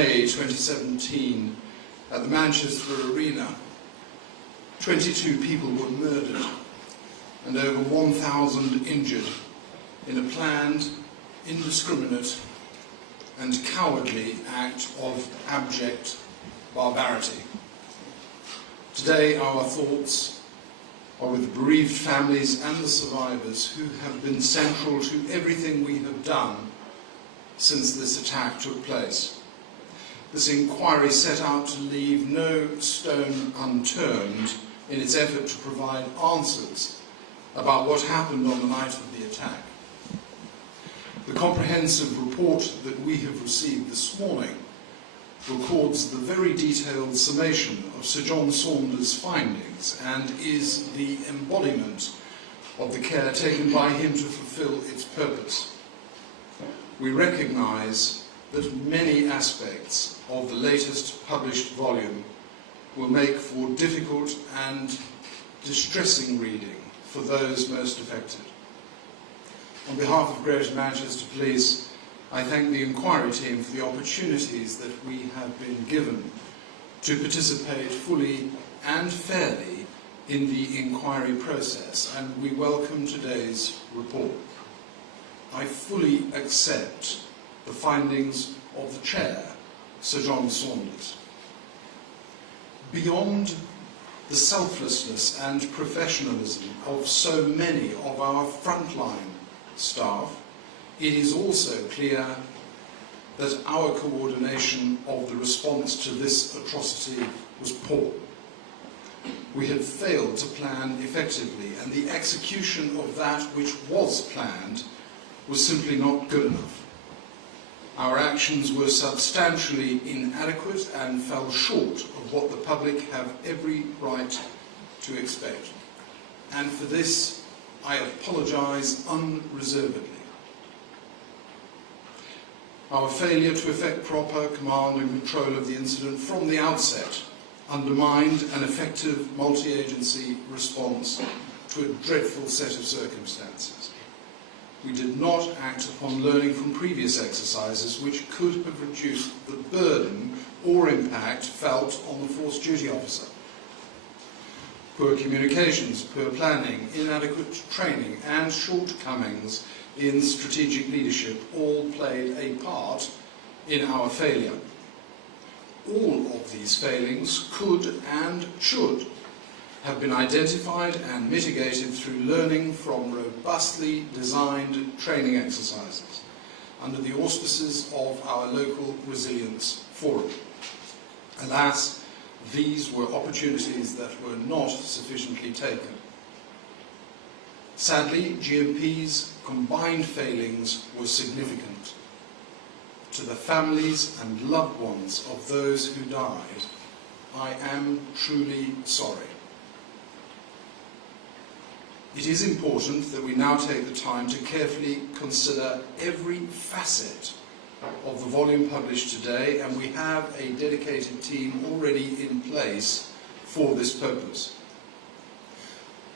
May 2017, at the Manchester Arena, 22 people were murdered and over 1,000 injured in a planned, indiscriminate and cowardly act of abject barbarity. Today our thoughts are with the bereaved families and the survivors who have been central to everything we have done since this attack took place. This inquiry set out to leave no stone unturned in its effort to provide answers about what happened on the night of the attack. The comprehensive report that we have received this morning records the very detailed summation of Sir John Saunders' findings and is the embodiment of the care taken by him to fulfil its purpose. We recognise that many aspects of the latest published volume will make for difficult and distressing reading for those most affected. On behalf of Greater Manchester Police, I thank the inquiry team for the opportunities that we have been given to participate fully and fairly in the inquiry process, and we welcome today's report. I fully accept the findings of the Chair, Sir John Saunders. Beyond the selflessness and professionalism of so many of our frontline staff, it is also clear that our coordination of the response to this atrocity was poor. We had failed to plan effectively, and the execution of that which was planned was simply not good enough. Our actions were substantially inadequate and fell short of what the public have every right to expect. And for this, I apologise unreservedly. Our failure to effect proper command and control of the incident from the outset undermined an effective multi-agency response to a dreadful set of circumstances. We did not act upon learning from previous exercises which could have reduced the burden or impact felt on the force duty officer. Poor communications, poor planning, inadequate training and shortcomings in strategic leadership all played a part in our failure. All of these failings could and should have been identified and mitigated through learning from robustly designed training exercises under the auspices of our local resilience forum. Alas, these were opportunities that were not sufficiently taken. Sadly, GMP's combined failings were significant. To the families and loved ones of those who died, I am truly sorry. It is important that we now take the time to carefully consider every facet of the volume published today, and we have a dedicated team already in place for this purpose.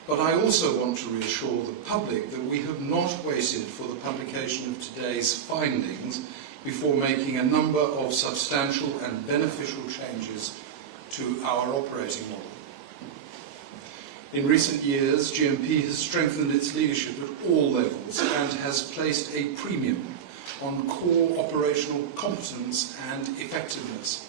But I also want to reassure the public that we have not waited for the publication of today's findings before making a number of substantial and beneficial changes to our operating model. In recent years, GMP has strengthened its leadership at all levels and has placed a premium on core operational competence and effectiveness.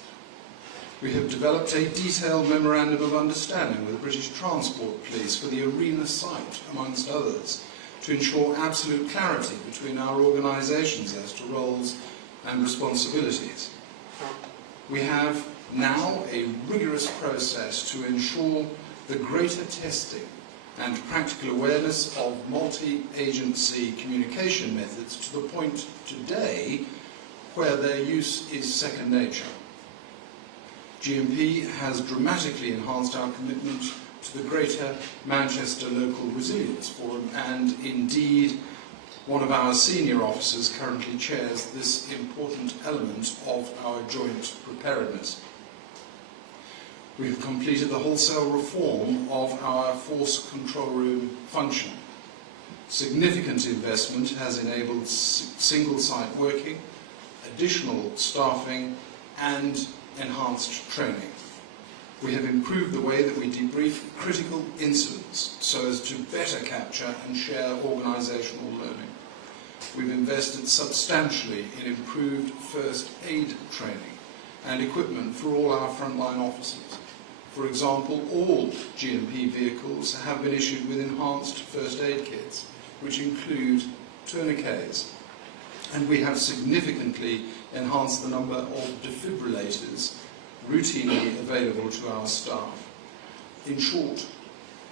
We have developed a detailed memorandum of understanding with the British Transport Police for the arena site, amongst others, to ensure absolute clarity between our organisations as to roles and responsibilities. We have now a rigorous process to ensure the greater testing and practical awareness of multi-agency communication methods to the point today where their use is second nature. GMP has dramatically enhanced our commitment to the Greater Manchester Local Resilience Forum, and indeed one of our senior officers currently chairs this important element of our joint preparedness. We have completed the wholesale reform of our force control room function. Significant investment has enabled single site working, additional staffing and enhanced training. We have improved the way that we debrief critical incidents so as to better capture and share organisational learning. We've invested substantially in improved first aid training and equipment for all our frontline officers. For example, all GMP vehicles have been issued with enhanced first aid kits, which include tourniquets, and we have significantly enhanced the number of defibrillators routinely available to our staff. In short,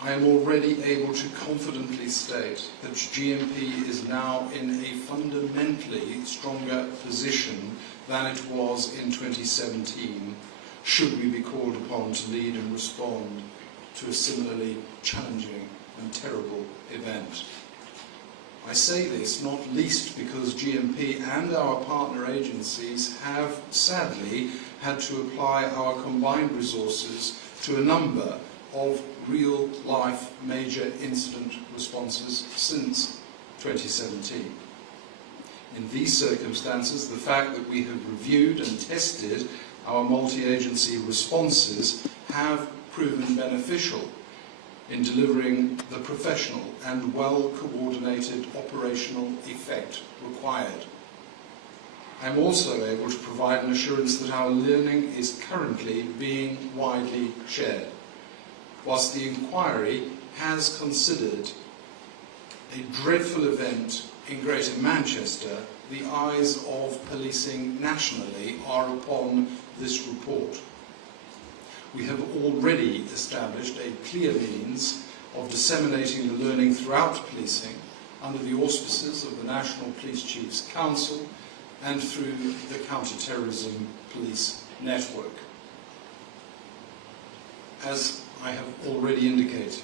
I am already able to confidently state that GMP is now in a fundamentally stronger position than it was in 2017, should we be called upon to lead and respond to a similarly challenging and terrible event. I say this not least because GMP and our partner agencies have, sadly, had to apply our combined resources to a number of real-life major incident responses since 2017. In these circumstances, the fact that we have reviewed and tested our multi-agency responses have proven beneficial in delivering the professional and well-coordinated operational effect required. I am also able to provide an assurance that our learning is currently being widely shared. Whilst the inquiry has considered a dreadful event in Greater Manchester, the eyes of policing nationally are upon this report. We have already established a clear means of disseminating the learning throughout policing under the auspices of the National Police Chiefs Council and through the Counter-Terrorism Police Network. As I have already indicated,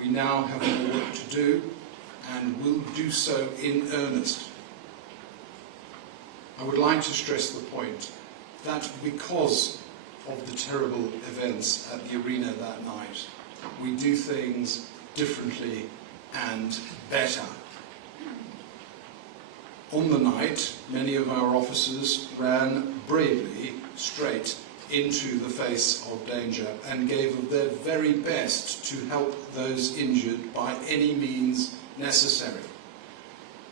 we now have more work to do and will do so in earnest. I would like to stress the point that because of the terrible events at the arena that night, we do things differently and better. On the night, many of our officers ran bravely straight into the face of danger and gave of their very best to help those injured by any means necessary,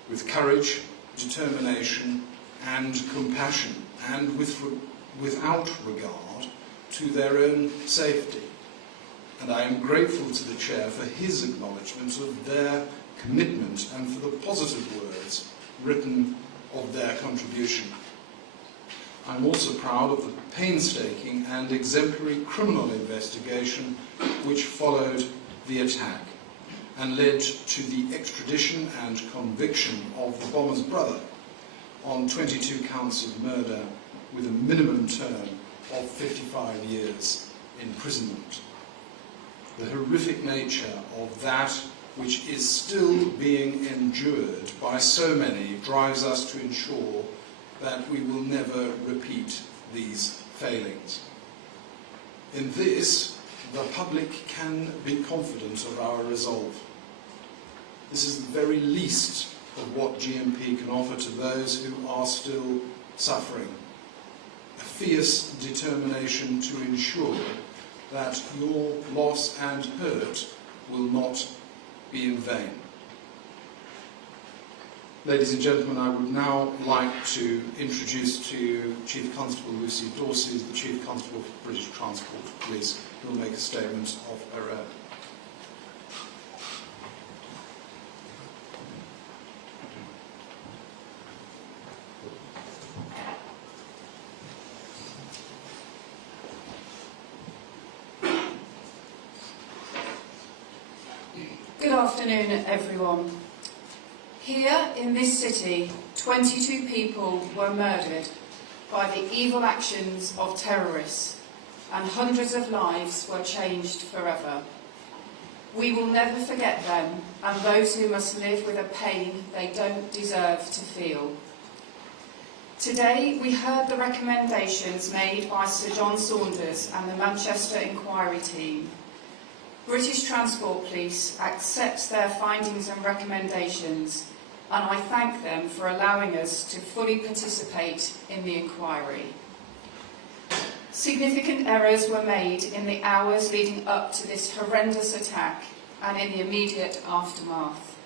with courage, determination and compassion, and without regard to their own safety. And I am grateful to the Chair for his acknowledgement of their commitment and for the positive words written of their contribution. I'm also proud of the painstaking and exemplary criminal investigation which followed the attack and led to the extradition and conviction of the bomber's brother on 22 counts of murder with a minimum term of 55 years imprisonment. The horrific nature of that which is still being endured by so many drives us to ensure that we will never repeat these failings. In this, the public can be confident of our resolve. This is the very least of what GMP can offer to those who are still suffering. A fierce determination to ensure that your loss and hurt will not be in vain. Ladies and gentlemen, I would now like to introduce to you Chief Constable Lucy Dorsey, the Chief Constable for British Transport Police, who will make a statement of her own. Good afternoon, everyone. Here in this city, 22 people were murdered by the evil actions of terrorists, and hundreds of lives were changed forever. We will never forget them and those who must live with a pain they don't deserve to feel. Today, we heard the recommendations made by Sir John Saunders and the Manchester Inquiry team. British Transport Police accepts their findings and recommendations, and I thank them for allowing us to fully participate in the inquiry. Significant errors were made in the hours leading up to this horrendous attack and in the immediate aftermath.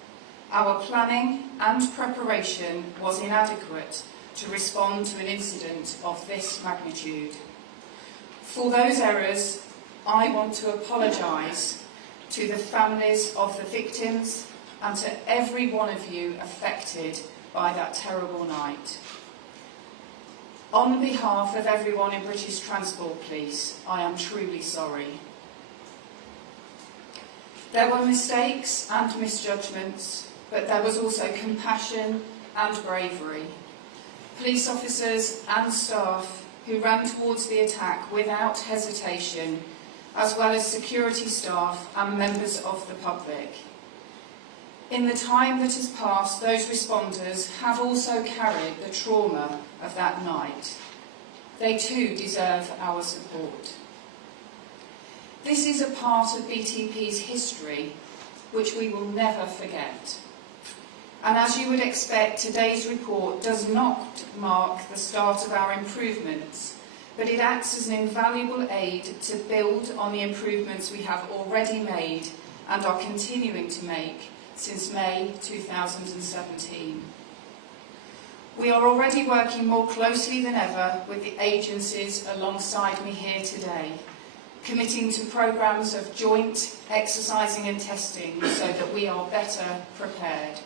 Our planning and preparation was inadequate to respond to an incident of this magnitude. For those errors, I want to apologise to the families of the victims and to every one of you affected by that terrible night. On behalf of everyone in British Transport Police, I am truly sorry. There were mistakes and misjudgments, but there was also compassion and bravery. Police officers and staff who ran towards the attack without hesitation, as well as security staff and members of the public. In the time that has passed, those responders have also carried the trauma of that night. They too deserve our support. This is a part of BTP's history which we will never forget. And as you would expect, today's report does not mark the start of our improvements, but it acts as an invaluable aid to build on the improvements we have already made and are continuing to make since May 2017. We are already working more closely than ever with the agencies alongside me here today, committing to programmes of joint exercising and testing so that we are better prepared.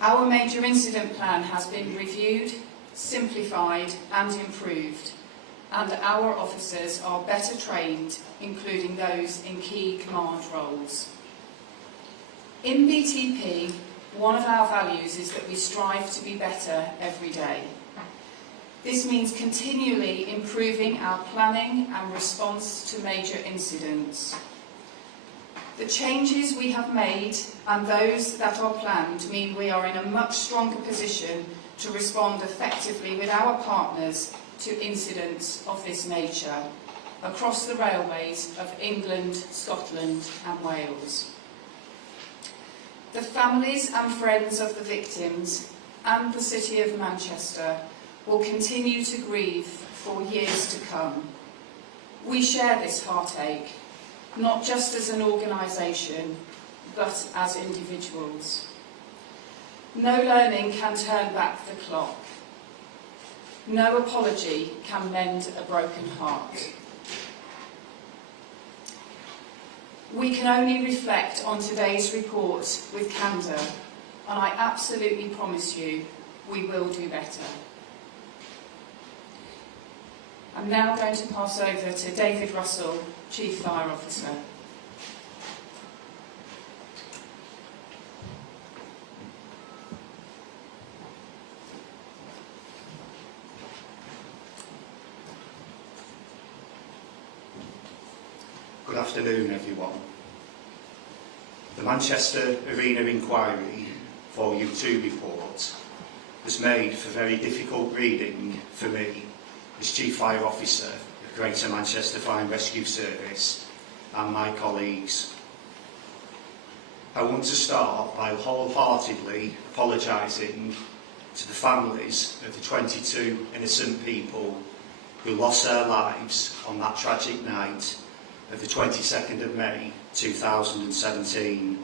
Our major incident plan has been reviewed, simplified and improved, and our officers are better trained, including those in key command roles. In BTP, one of our values is that we strive to be better every day. This means continually improving our planning and response to major incidents. The changes we have made and those that are planned mean we are in a much stronger position to respond effectively with our partners to incidents of this nature across the railways of England, Scotland and Wales. The families and friends of the victims and the City of Manchester will continue to grieve for years to come. We share this heartache, not just as an organisation, but as individuals. No learning can turn back the clock. No apology can mend a broken heart. We can only reflect on today's report with candour, and I absolutely promise you we will do better. I'm now going to pass over to David Russell, Chief Fire Officer. Good afternoon, everyone. The Manchester Arena Inquiry for U2 report was made for very difficult reading for me as Chief Fire Officer of Greater Manchester Fire and Rescue Service and my colleagues. I want to start by wholeheartedly apologising to the families of the 22 innocent people who lost their lives on that tragic night of the 22nd of May 2017,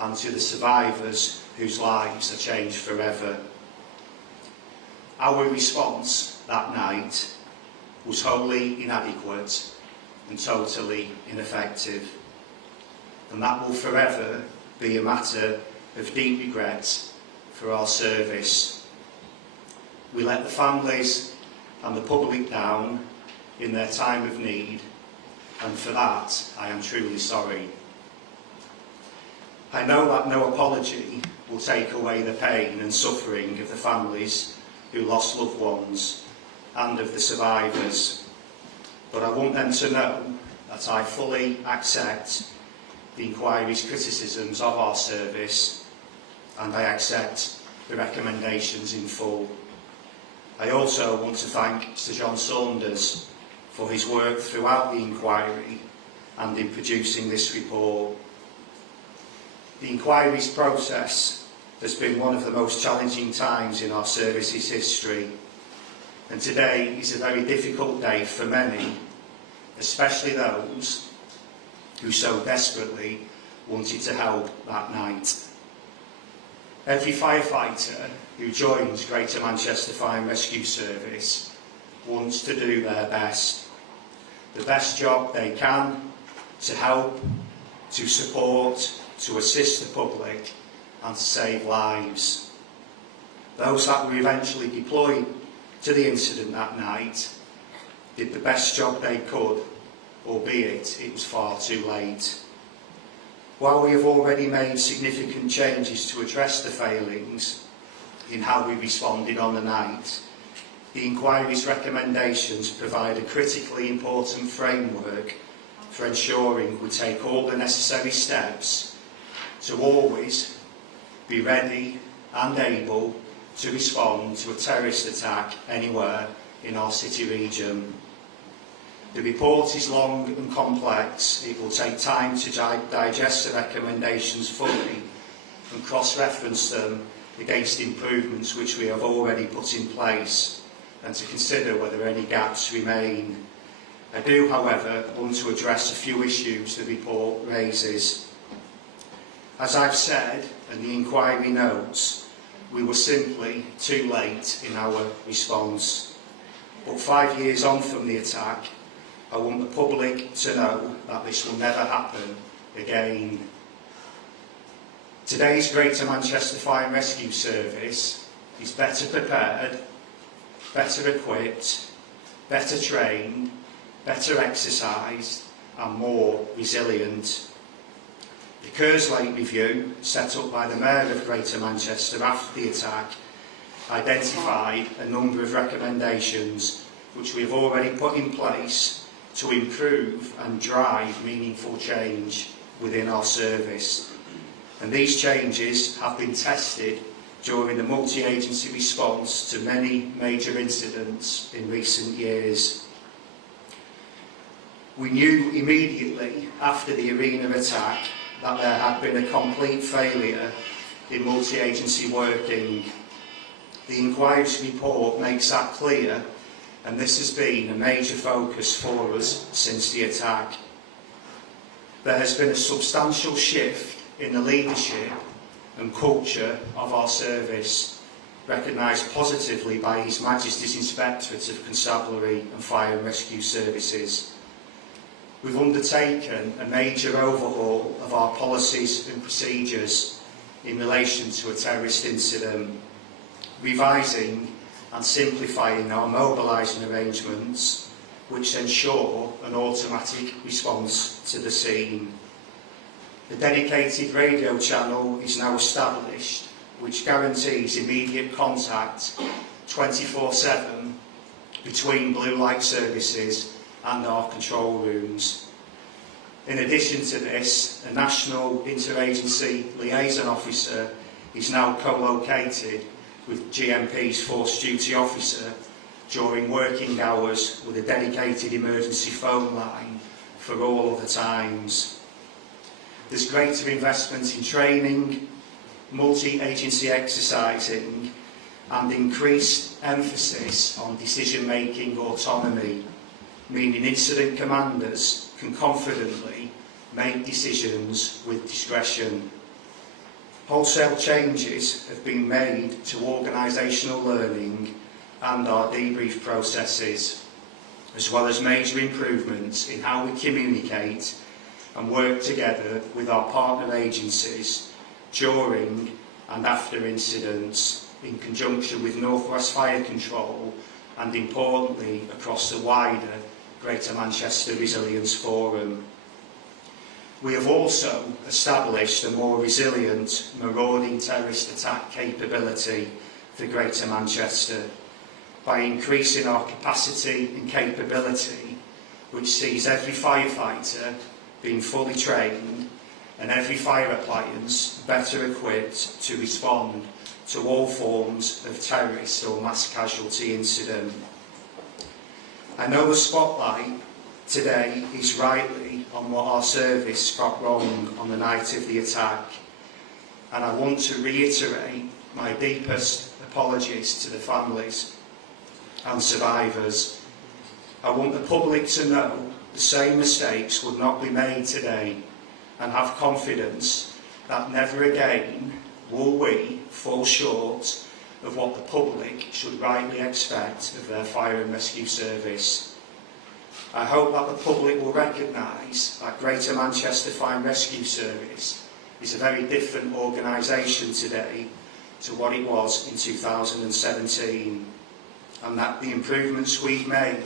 and to the survivors whose lives are changed forever. Our response that night was wholly inadequate and totally ineffective, and that will forever be a matter of deep regret for our service. We let the families and the public down in their time of need, and for that I am truly sorry. I know that no apology will take away the pain and suffering of the families who lost loved ones and of the survivors, but I want them to know that I fully accept the inquiry's criticisms of our service, and I accept the recommendations in full. I also want to thank Sir John Saunders for his work throughout the inquiry and in producing this report. The inquiry's process has been one of the most challenging times in our service's history. and today is a very difficult day for many, especially those who so desperately wanted to help that night. Every firefighter who joins Greater Manchester Fire and Rescue Service wants to do their best, the best job they can to help, to support, to assist the public and to save lives. Those that were eventually deployed to the incident that night did the best job they could, albeit it was far too late. While we have already made significant changes to address the failings in how we responded on the night, the inquiry's recommendations provide a critically important framework for ensuring we take all the necessary steps to always be ready and able to respond to a terrorist attack anywhere in our city region. The report is long and complex. It will take time to digest the recommendations fully and cross-reference them against improvements which we have already put in place and to consider whether any gaps remain. I do, however, want to address a few issues the report raises. As I've said, and the inquiry notes, we were simply too late in our response. But 5 years on from the attack, I want the public to know that this will never happen again. Today's Greater Manchester Fire and Rescue Service is better prepared, better equipped, better trained, better exercised and more resilient. The Kerslake Review, set up by the Mayor of Greater Manchester after the attack, identified a number of recommendations which we have already put in place to improve and drive meaningful change within our service. And these changes have been tested during the multi-agency response to many major incidents in recent years. We knew immediately after the Arena attack that there had been a complete failure in multi-agency working. The inquiry's report makes that clear, and this has been a major focus for us since the attack. There has been a substantial shift in the leadership and culture of our service, recognised positively by His Majesty's Inspectorate of Constabulary and Fire and Rescue Services. We've undertaken a major overhaul of our policies and procedures in relation to a terrorist incident, revising and simplifying our mobilising arrangements which ensure an automatic response to the scene. The dedicated radio channel is now established which guarantees immediate contact 24/7 between blue light services and our control rooms. In addition to this, a National Interagency Liaison Officer is now co-located with GMP's Force Duty Officer during working hours with a dedicated emergency phone line for all other times. There's greater investment in training, multi-agency exercising and increased emphasis on decision-making autonomy, meaning incident commanders can confidently make decisions with discretion. Wholesale changes have been made to organisational learning and our debrief processes, as well as major improvements in how we communicate and work together with our partner agencies during and after incidents, in conjunction with North West Fire Control and, importantly, across the wider Greater Manchester Resilience Forum. We have also established a more resilient marauding terrorist attack capability for Greater Manchester by increasing our capacity and capability, which sees every firefighter being fully trained and every fire appliance better equipped to respond to all forms of terrorist or mass casualty incident. I know the spotlight today is rightly on what our service got wrong on the night of the attack, and I want to reiterate my deepest apologies to the families and survivors. I want the public to know the same mistakes would not be made today, and have confidence that never again will we fall short of what the public should rightly expect of their fire and rescue service. I hope that the public will recognise that Greater Manchester Fire and Rescue Service is a very different organisation today to what it was in 2017, and that the improvements we've made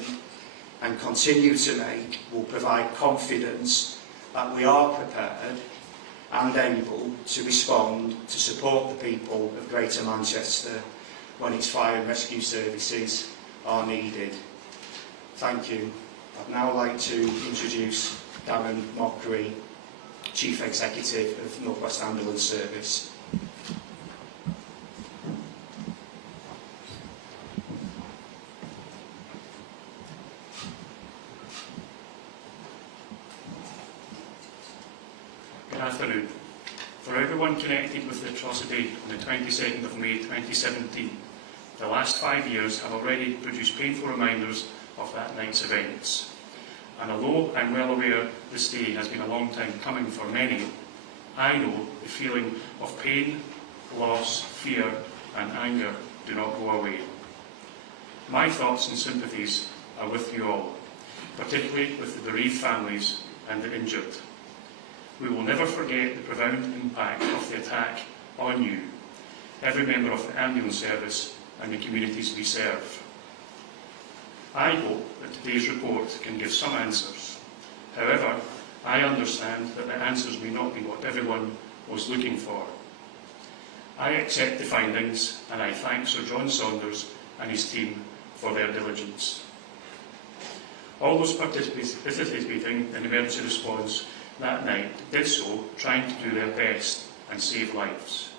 and continue to make will provide confidence that we are prepared and able to respond to support the people of Greater Manchester when its fire and rescue services are needed. Thank you. I'd now like to introduce Darren Mockery, Chief Executive of North West Ambulance Service. Good afternoon. For everyone connected with the atrocity on the 22nd of May 2017, the last 5 years have already produced painful reminders of that night's events. And although I'm well aware this day has been a long time coming for many, I know the feeling of pain, loss, fear and anger do not go away. My thoughts and sympathies are with you all, particularly with the bereaved families and the injured. We will never forget the profound impact of the attack on you, every member of the ambulance service and the communities we serve. I hope that today's report can give some answers. However, I understand that the answers may not be what everyone was looking for. I accept the findings and I thank Sir John Saunders and his team for their diligence. All those participating in emergency response that night did so trying to do their best and save lives,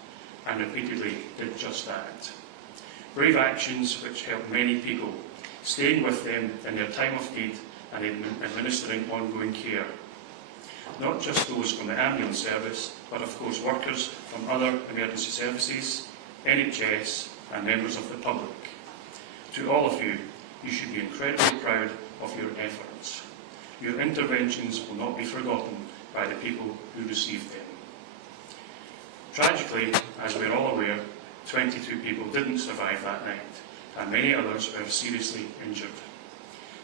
and repeatedly did just that. Brave actions which helped many people, staying with them in their time of need and administering ongoing care. Not just those from the ambulance service, but of course workers from other emergency services, NHS and members of the public. To all of you, you should be incredibly proud of your efforts. Your interventions will not be forgotten by the people who received them. Tragically, as we're all aware, 22 people didn't survive that night, and many others were seriously injured.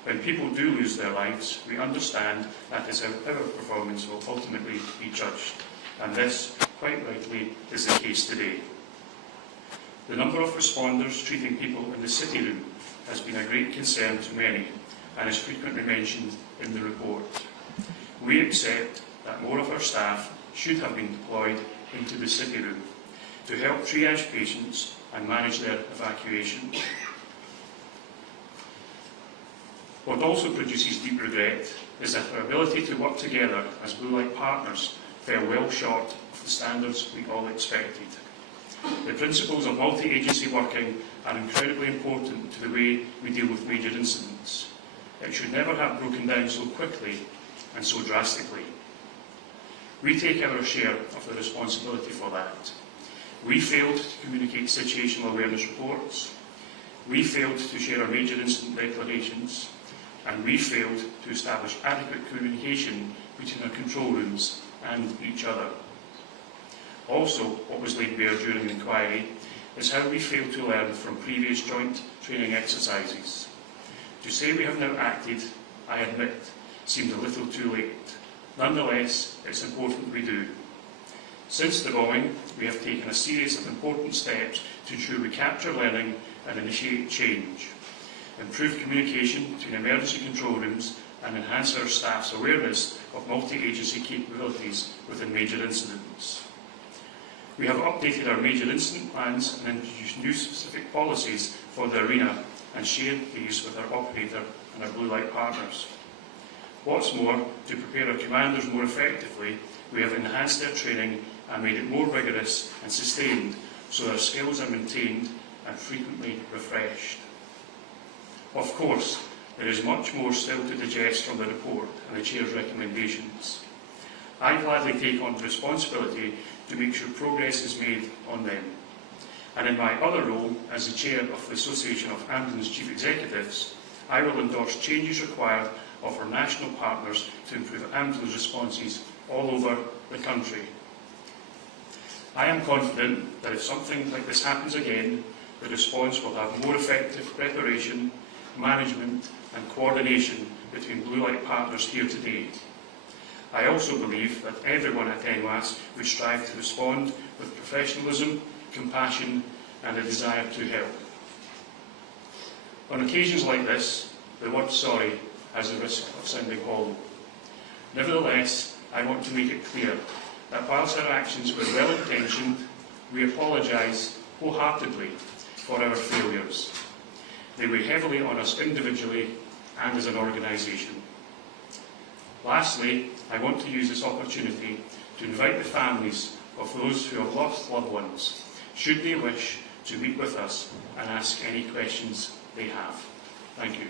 When people do lose their lives, we understand that is how our performance will ultimately be judged, and this, quite rightly, is the case today. The number of responders treating people in the city room has been a great concern to many, and is frequently mentioned in the report. We accept that more of our staff should have been deployed into the city room to help triage patients and manage their evacuation. What also produces deep regret is that our ability to work together as Blue Light partners fell well short of the standards we all expected. The principles of multi-agency working are incredibly important to the way we deal with major incidents. It should never have broken down so quickly and so drastically. We take our share of the responsibility for that. We failed to communicate situational awareness reports, we failed to share our major incident declarations, and we failed to establish adequate communication between our control rooms and each other. Also, what was laid bare during the inquiry is how we failed to learn from previous joint training exercises. To say we have now acted, I admit, seemed a little too late. Nonetheless, it's important we do. Since the bombing, we have taken a series of important steps to ensure we capture learning and initiate change, improve communication between emergency control rooms, and enhance our staff's awareness of multi-agency capabilities within major incidents. We have updated our major incident plans and introduced new specific policies for the arena and shared these with our operator and our Blue Light partners. What's more, to prepare our commanders more effectively, we have enhanced their training and made it more rigorous and sustained so their skills are maintained and frequently refreshed. Of course, there is much more still to digest from the report and the Chair's recommendations. I gladly take on the responsibility to make sure progress is made on them. and in my other role as the Chair of the Association of Ambulance Chief Executives, I will endorse changes required of our national partners to improve ambulance responses all over the country. I am confident that if something like this happens again, the response will have more effective preparation, management and coordination between Blue Light partners here today. I also believe that everyone at NWAS would strive to respond with professionalism, compassion and a desire to help. On occasions like this, the word sorry has the risk of sounding hollow. Nevertheless, I want to make it clear that whilst our actions were well intentioned, we apologise wholeheartedly for our failures. They weigh heavily on us individually and as an organisation. Lastly, I want to use this opportunity to invite the families of those who have lost loved ones, should they wish, to meet with us and ask any questions they have. Thank you.